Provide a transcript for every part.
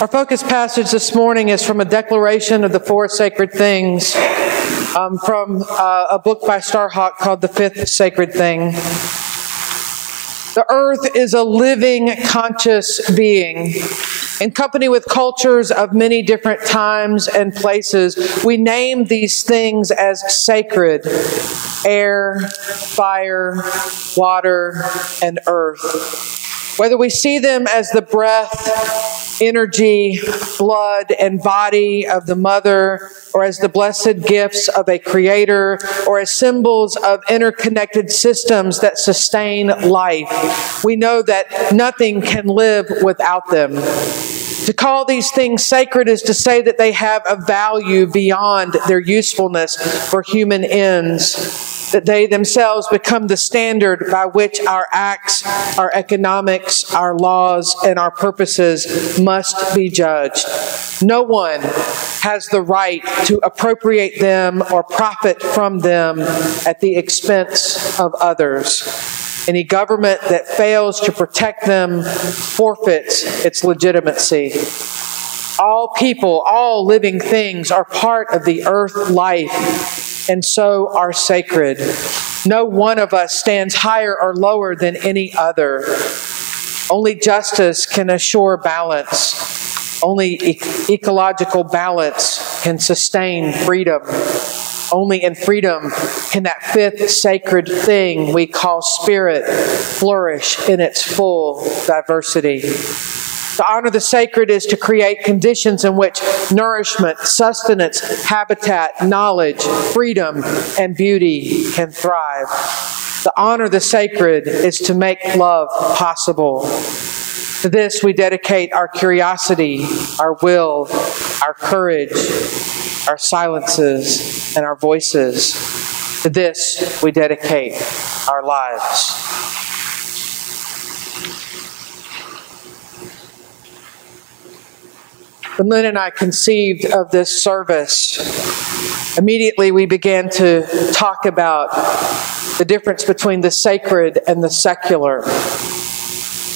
Our focus passage this morning is from a declaration of the four sacred things from a book by Starhawk called The Fifth Sacred Thing. The earth is a living, conscious being. In company with cultures of many different times and places, we name these things as sacred: air, fire, water, and earth. Whether we see them as the breath, energy, blood, and body of the mother, or as the blessed gifts of a creator, or as symbols of interconnected systems that sustain life, we know that nothing can live without them. To call these things sacred is to say that they have a value beyond their usefulness for human ends, that they themselves become the standard by which our acts, our economics, our laws, and our purposes must be judged. No one has the right to appropriate them or profit from them at the expense of others. Any government that fails to protect them forfeits its legitimacy. All people, all living things are part of the earth life, and so are sacred. No one of us stands higher or lower than any other. Only justice can assure balance. Only ecological balance can sustain freedom. Only in freedom can that fifth sacred thing we call spirit flourish in its full diversity. To honor the sacred is to create conditions in which nourishment, sustenance, habitat, knowledge, freedom, and beauty can thrive. To honor the sacred is to make love possible. To this we dedicate our curiosity, our will, our courage, our silences, and our voices. To this we dedicate our lives. When Lynn and I conceived of this service, immediately we began to talk about the difference between the sacred and the secular.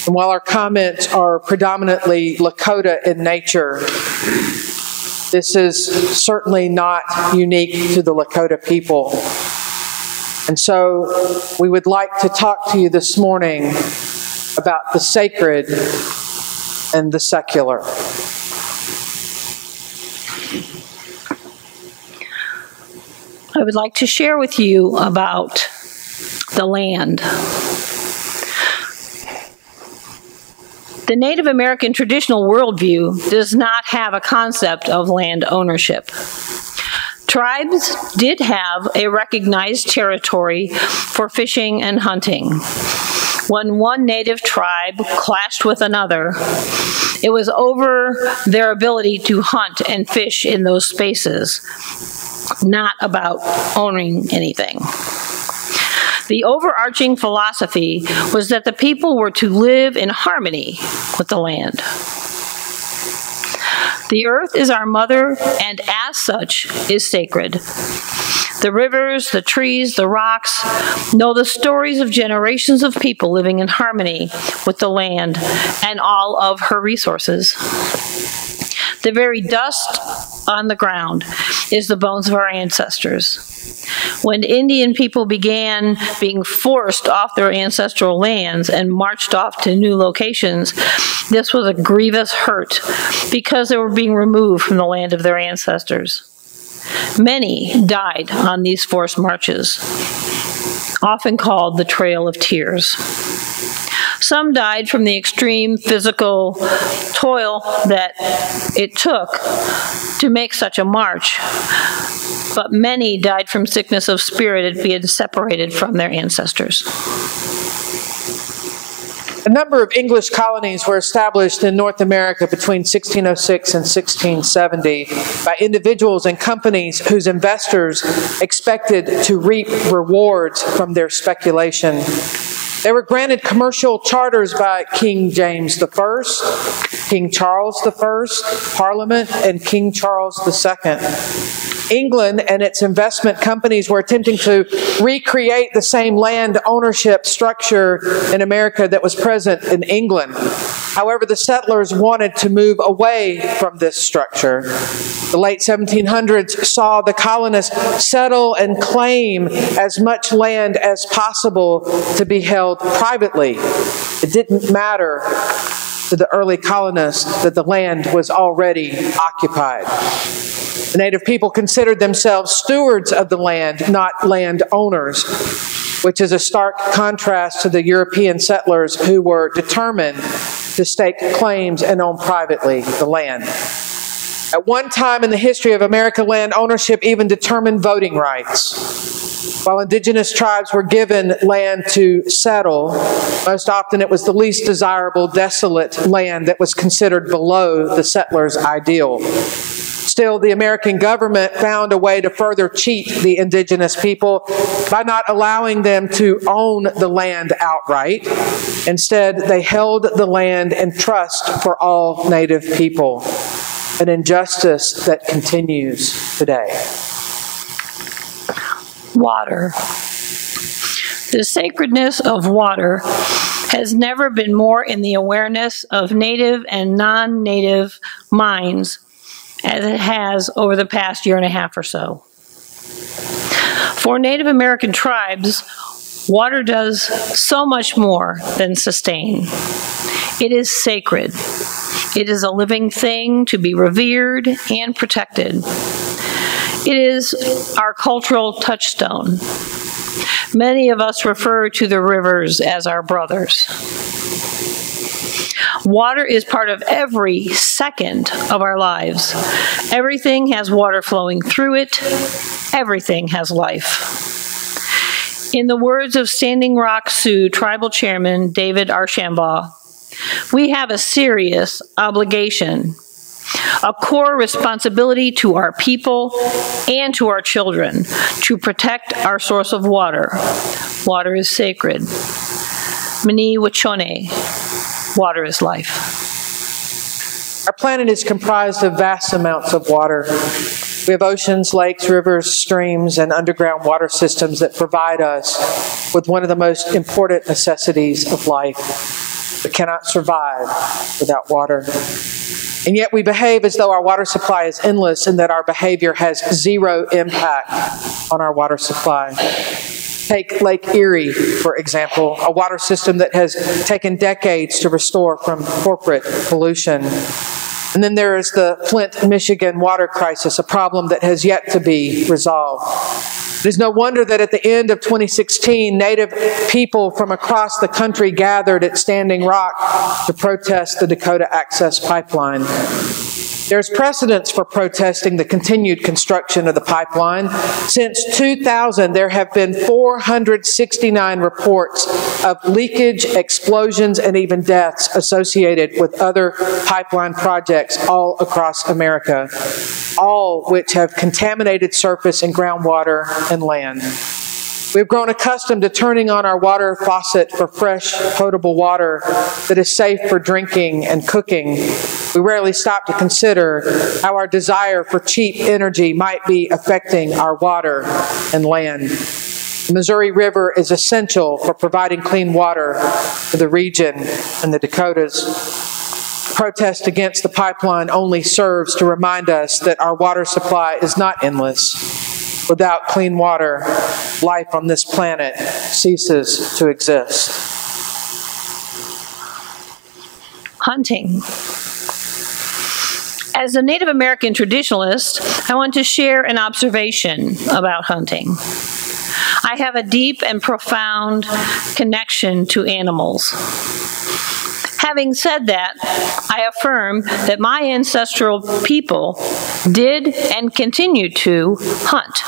And while our comments are predominantly Lakota in nature, this is certainly not unique to the Lakota people. And so we would like to talk to you this morning about the sacred and the secular. I would like to share with you about the land. The Native American traditional worldview does not have a concept of land ownership. Tribes did have a recognized territory for fishing and hunting. When one native tribe clashed with another, it was over their ability to hunt and fish in those spaces, not about owning anything. The overarching philosophy was that the people were to live in harmony with the land. The earth is our mother, and as such is sacred. The rivers, the trees, the rocks know the stories of generations of people living in harmony with the land and all of her resources. The very dust on the ground is the bones of our ancestors. When Indian people began being forced off their ancestral lands and marched off to new locations, this was a grievous hurt because they were being removed from the land of their ancestors. Many died on these forced marches, often called the Trail of Tears. Some died from the extreme physical toil that it took to make such a march, but many died from sickness of spirit at being separated from their ancestors. A number of English colonies were established in North America between 1606 and 1670 by individuals and companies whose investors expected to reap rewards from their speculation. They were granted commercial charters by King James I, King Charles I, Parliament, and King Charles II. England and its investment companies were attempting to recreate the same land ownership structure in America that was present in England. However, the settlers wanted to move away from this structure. The late 1700s saw the colonists settle and claim as much land as possible to be held privately. It didn't matter to the early colonists that the land was already occupied. The native people considered themselves stewards of the land, not landowners, which is a stark contrast to the European settlers who were determined to stake claims and own privately the land. At one time in the history of American land ownership even determined voting rights. While indigenous tribes were given land to settle, most often it was the least desirable, desolate land that was considered below the settlers' ideal. Still, the American government found a way to further cheat the indigenous people by not allowing them to own the land outright. Instead, they held the land in trust for all native people, an injustice that continues today. Water. The sacredness of water has never been more in the awareness of native and non-native minds as it has over the past year and a half or so. For Native American tribes, water does so much more than sustain. It is sacred. It is a living thing to be revered and protected. It is our cultural touchstone. Many of us refer to the rivers as our brothers. Water is part of every second of our lives. Everything has water flowing through it. Everything has life. In the words of Standing Rock Sioux Tribal Chairman David Archambault, we have a serious obligation, a core responsibility to our people and to our children to protect our source of water. Water is sacred. Mini Wachone. Water is life. Our planet is comprised of vast amounts of water. We have oceans, lakes, rivers, streams, and underground water systems that provide us with one of the most important necessities of life. We cannot survive without water. And yet we behave as though our water supply is endless and that our behavior has zero impact on our water supply. Take Lake Erie, for example, a water system that has taken decades to restore from corporate pollution. And then there is the Flint, Michigan water crisis, a problem that has yet to be resolved. It is no wonder that at the end of 2016, Native people from across the country gathered at Standing Rock to protest the Dakota Access Pipeline. There's precedence for protesting the continued construction of the pipeline. Since 2000, there have been 469 reports of leakage, explosions, and even deaths associated with other pipeline projects all across America, all which have contaminated surface and groundwater and land. We've grown accustomed to turning on our water faucet for fresh, potable water that is safe for drinking and cooking. We rarely stop to consider how our desire for cheap energy might be affecting our water and land. The Missouri River is essential for providing clean water to the region and the Dakotas. Protest against the pipeline only serves to remind us that our water supply is not endless. Without clean water, life on this planet ceases to exist. Hunting. As a Native American traditionalist, I want to share an observation about hunting. I have a deep and profound connection to animals. Having said that, I affirm that my ancestral people did and continue to hunt.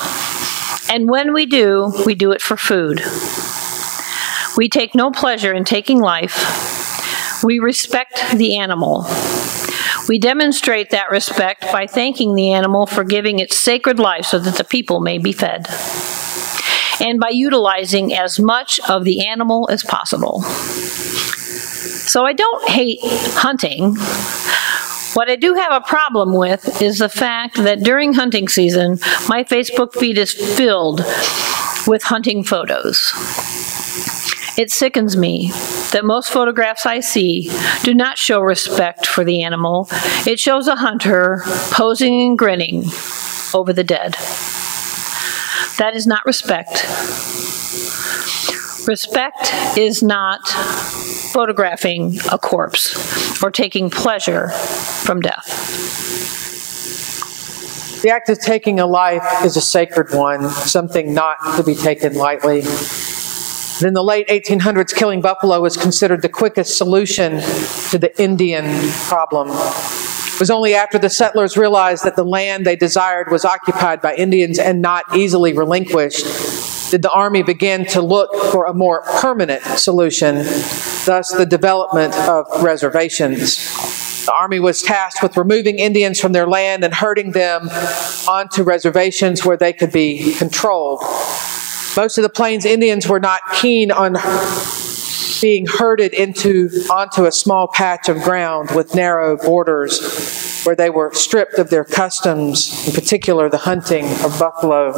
And when we do it for food. We take no pleasure in taking life. We respect the animal. We demonstrate that respect by thanking the animal for giving its sacred life so that the people may be fed, and by utilizing as much of the animal as possible. So I don't hate hunting. What I do have a problem with is the fact that during hunting season, my Facebook feed is filled with hunting photos. It sickens me that most photographs I see do not show respect for the animal. It shows a hunter posing and grinning over the dead. That is not respect. Respect is not photographing a corpse or taking pleasure from death. The act of taking a life is a sacred one, something not to be taken lightly. In the late 1800s, killing buffalo was considered the quickest solution to the Indian problem. It was only after the settlers realized that the land they desired was occupied by Indians and not easily relinquished did the Army begin to look for a more permanent solution, thus the development of reservations. The Army was tasked with removing Indians from their land and herding them onto reservations where they could be controlled. Most of the Plains Indians were not keen on being herded onto a small patch of ground with narrow borders where they were stripped of their customs, in particular the hunting of buffalo.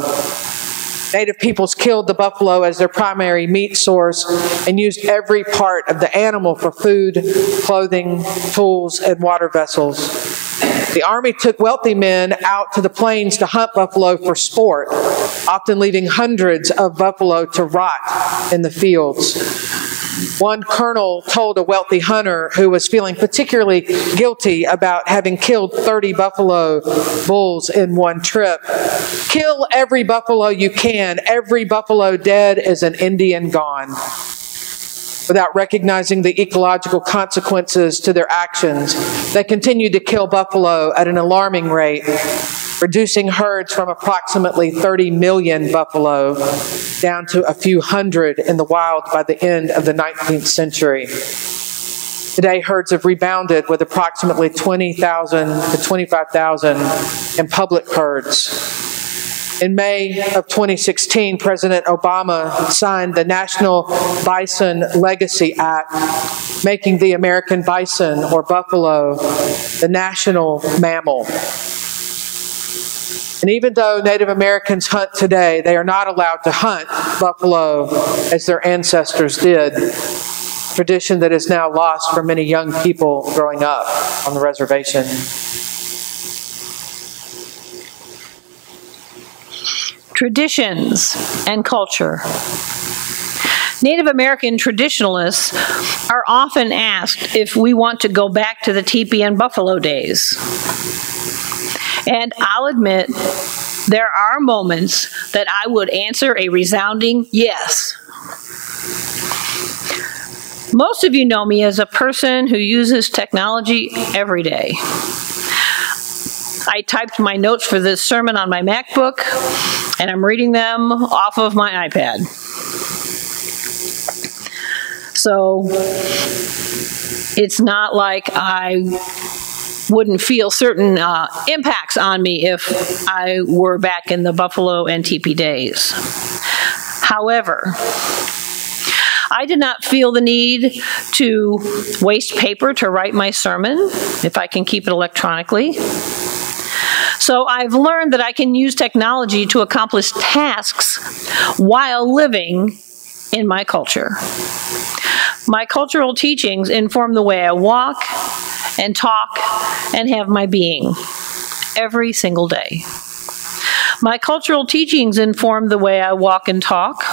Native peoples killed the buffalo as their primary meat source and used every part of the animal for food, clothing, tools, and water vessels. The Army took wealthy men out to the plains to hunt buffalo for sport, often leaving hundreds of buffalo to rot in the fields. One colonel told a wealthy hunter who was feeling particularly guilty about having killed 30 buffalo bulls in one trip, "Kill every buffalo you can. Every buffalo dead is an Indian gone." Without recognizing the ecological consequences to their actions, they continued to kill buffalo at an alarming rate, reducing herds from approximately 30 million buffalo down to a few hundred in the wild by the end of the 19th century. Today, herds have rebounded with approximately 20,000 to 25,000 in public herds. In May of 2016, President Obama signed the National Bison Legacy Act, making the American bison, or buffalo, the national mammal. And even though Native Americans hunt today, they are not allowed to hunt buffalo as their ancestors did, a tradition that is now lost for many young people growing up on the reservation. Traditions and culture. Native American traditionalists are often asked if we want to go back to the teepee and buffalo days. And I'll admit, there are moments that I would answer a resounding yes. Most of you know me as a person who uses technology every day. I typed my notes for this sermon on my MacBook, and I'm reading them off of my iPad. So it's not like I wouldn't feel certain impacts on me if I were back in the buffalo and teepee days. However, I did not feel the need to waste paper to write my sermon if I can keep it electronically. So I've learned that I can use technology to accomplish tasks while living in my culture. My cultural teachings inform the way I walk and talk and have my being every single day. My cultural teachings inform the way I walk and talk,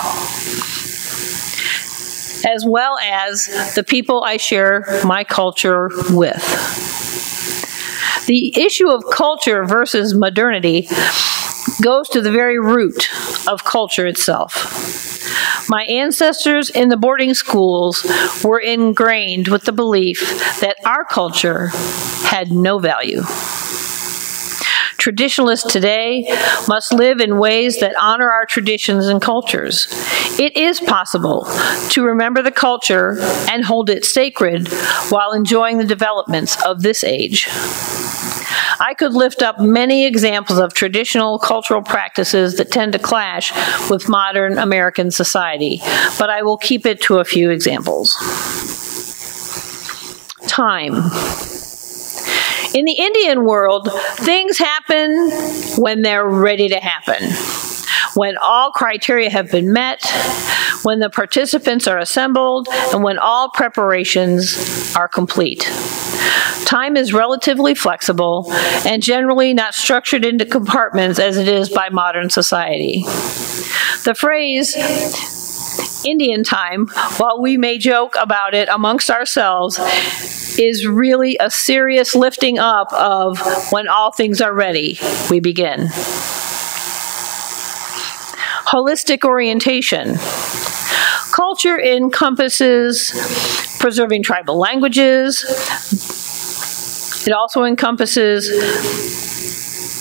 as well as the people I share my culture with. The issue of culture versus modernity goes to the very root of culture itself. My ancestors in the boarding schools were ingrained with the belief that our culture had no value. Traditionalists today must live in ways that honor our traditions and cultures. It is possible to remember the culture and hold it sacred while enjoying the developments of this age. I could lift up many examples of traditional cultural practices that tend to clash with modern American society, but I will keep it to a few examples. Time. In the Indian world, things happen when they're ready to happen. When all criteria have been met, when the participants are assembled, and when all preparations are complete. Time is relatively flexible and generally not structured into compartments as it is by modern society. The phrase Indian time, while we may joke about it amongst ourselves, is really a serious lifting up of when all things are ready, we begin. Holistic orientation. Culture encompasses preserving tribal languages. It also encompasses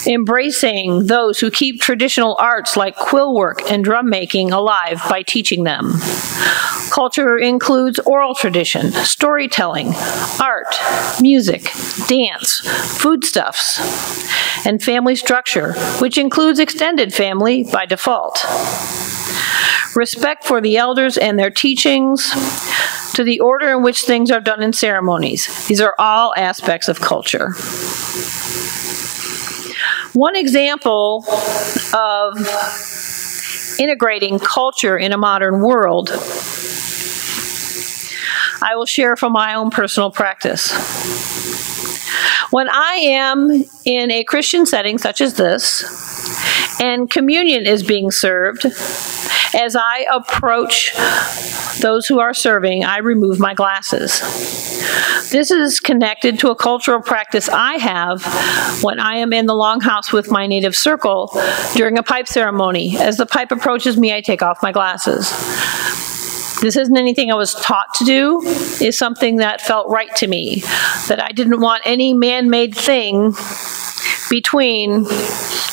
embracing those who keep traditional arts like quill work and drum making alive by teaching them. Culture includes oral tradition, storytelling, art, music, dance, foodstuffs, and family structure, which includes extended family by default. Respect for the elders and their teachings, to the order in which things are done in ceremonies. These are all aspects of culture. One example of integrating culture in a modern world I will share from my own personal practice. When I am in a Christian setting such as this, and communion is being served, as I approach those who are serving, I remove my glasses. This is connected to a cultural practice I have when I am in the longhouse with my native circle during a pipe ceremony. As the pipe approaches me, I take off my glasses. This isn't anything I was taught to do. It's something that felt right to me, that I didn't want any man-made thing between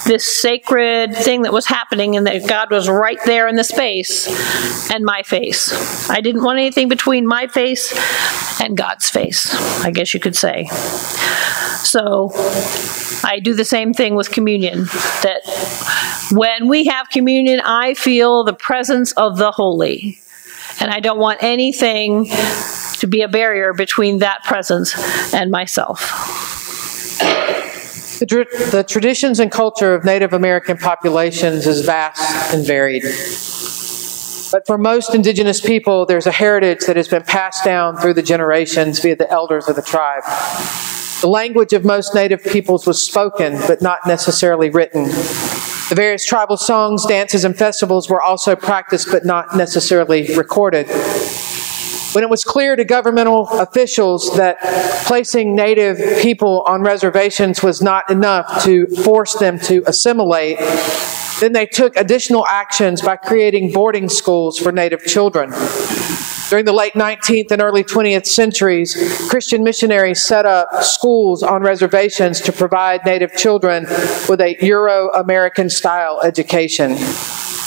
this sacred thing that was happening and that God was right there in the space and my face. I didn't want anything between my face and God's face, I guess you could say. So I do the same thing with communion, that when we have communion, I feel the presence of the holy. And I don't want anything to be a barrier between that presence and myself. The traditions and culture of Native American populations is vast and varied. But for most indigenous people, there's a heritage that has been passed down through the generations via the elders of the tribe. The language of most Native peoples was spoken, but not necessarily written. The various tribal songs, dances, and festivals were also practiced, but not necessarily recorded. When it was clear to governmental officials that placing Native people on reservations was not enough to force them to assimilate, then they took additional actions by creating boarding schools for Native children. During the late 19th and early 20th centuries, Christian missionaries set up schools on reservations to provide Native children with a Euro-American style education.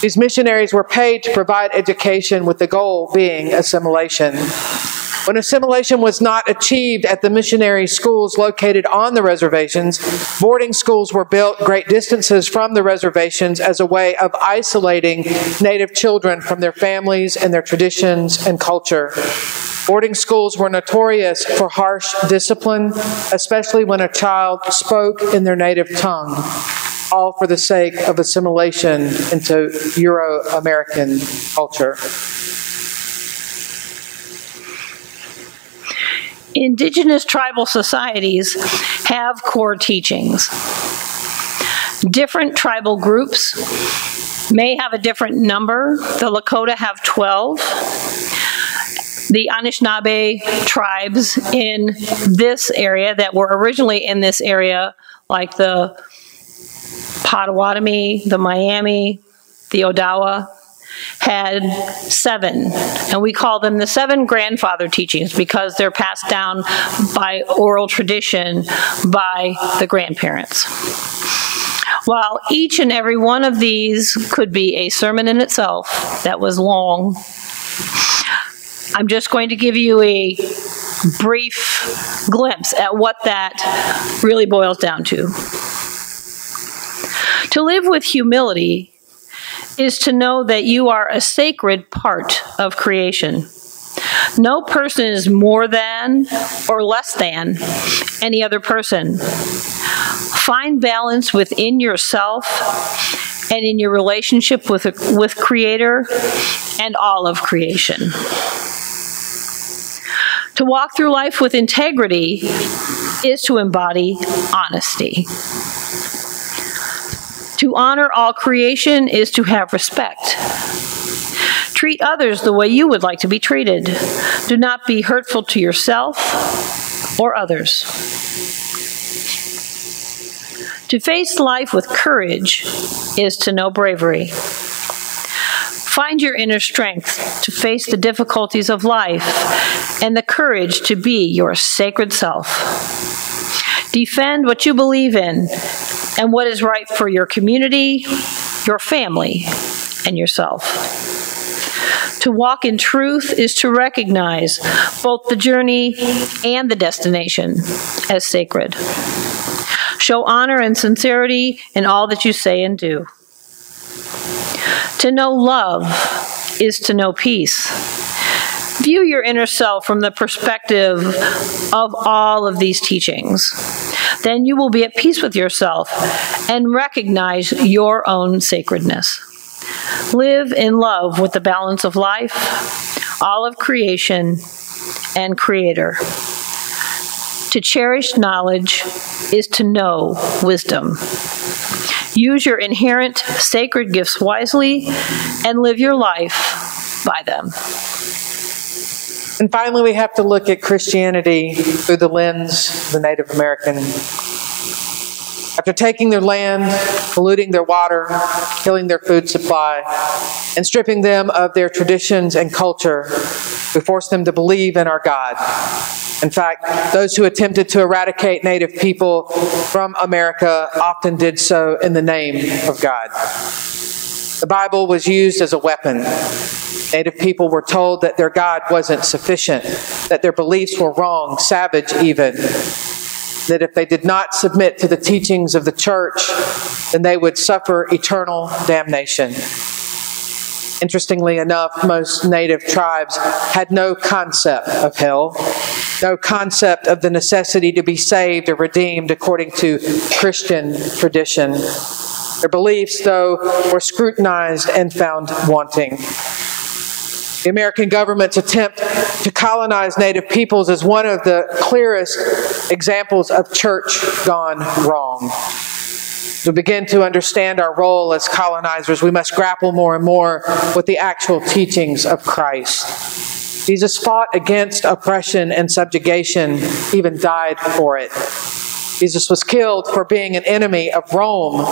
These missionaries were paid to provide education with the goal being assimilation. When assimilation was not achieved at the missionary schools located on the reservations, boarding schools were built great distances from the reservations as a way of isolating Native children from their families and their traditions and culture. Boarding schools were notorious for harsh discipline, especially when a child spoke in their native tongue, all for the sake of assimilation into Euro-American culture. Indigenous tribal societies have core teachings. Different tribal groups may have a different number. The Lakota have 12. The Anishinaabe tribes in this area that were originally in this area, like the Potawatomi, the Miami, the Odawa, had 7, and we call them the 7 grandfather teachings because they're passed down by oral tradition by the grandparents. While each and every one of these could be a sermon in itself that was long, I'm just going to give you a brief glimpse at what that really boils down to. To live with humility is to know that you are a sacred part of creation. No person is more than or less than any other person. Find balance within yourself and in your relationship with Creator and all of creation. To walk through life with integrity is to embody honesty. To honor all creation is to have respect. Treat others the way you would like to be treated. Do not be hurtful to yourself or others. To face life with courage is to know bravery. Find your inner strength to face the difficulties of life and the courage to be your sacred self. Defend what you believe in and what is right for your community, your family, and yourself. To walk in truth is to recognize both the journey and the destination as sacred. Show honor and sincerity in all that you say and do. To know love is to know peace. View your inner self from the perspective of all of these teachings. Then you will be at peace with yourself and recognize your own sacredness. Live in love with the balance of life, all of creation, and Creator. To cherish knowledge is to know wisdom. Use your inherent sacred gifts wisely and live your life by them. And finally, we have to look at Christianity through the lens of the Native American. After taking their land, polluting their water, killing their food supply, and stripping them of their traditions and culture, we forced them to believe in our God. In fact, those who attempted to eradicate Native people from America often did so in the name of God. The Bible was used as a weapon. Native people were told that their God wasn't sufficient, that their beliefs were wrong, savage even, that if they did not submit to the teachings of the church, then they would suffer eternal damnation. Interestingly enough, most Native tribes had no concept of hell, no concept of the necessity to be saved or redeemed according to Christian tradition. Their beliefs, though, were scrutinized and found wanting. The American government's attempt to colonize Native peoples is one of the clearest examples of church gone wrong. To begin to understand our role as colonizers, we must grapple more and more with the actual teachings of Christ. Jesus fought against oppression and subjugation, even died for it. Jesus was killed for being an enemy of Rome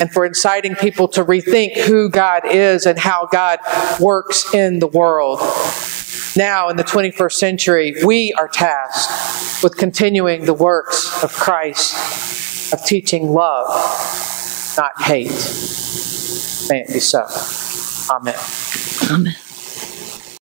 and for inciting people to rethink who God is and how God works in the world. Now, in the 21st century, we are tasked with continuing the works of Christ, of teaching love, not hate. May it be so. Amen. Amen.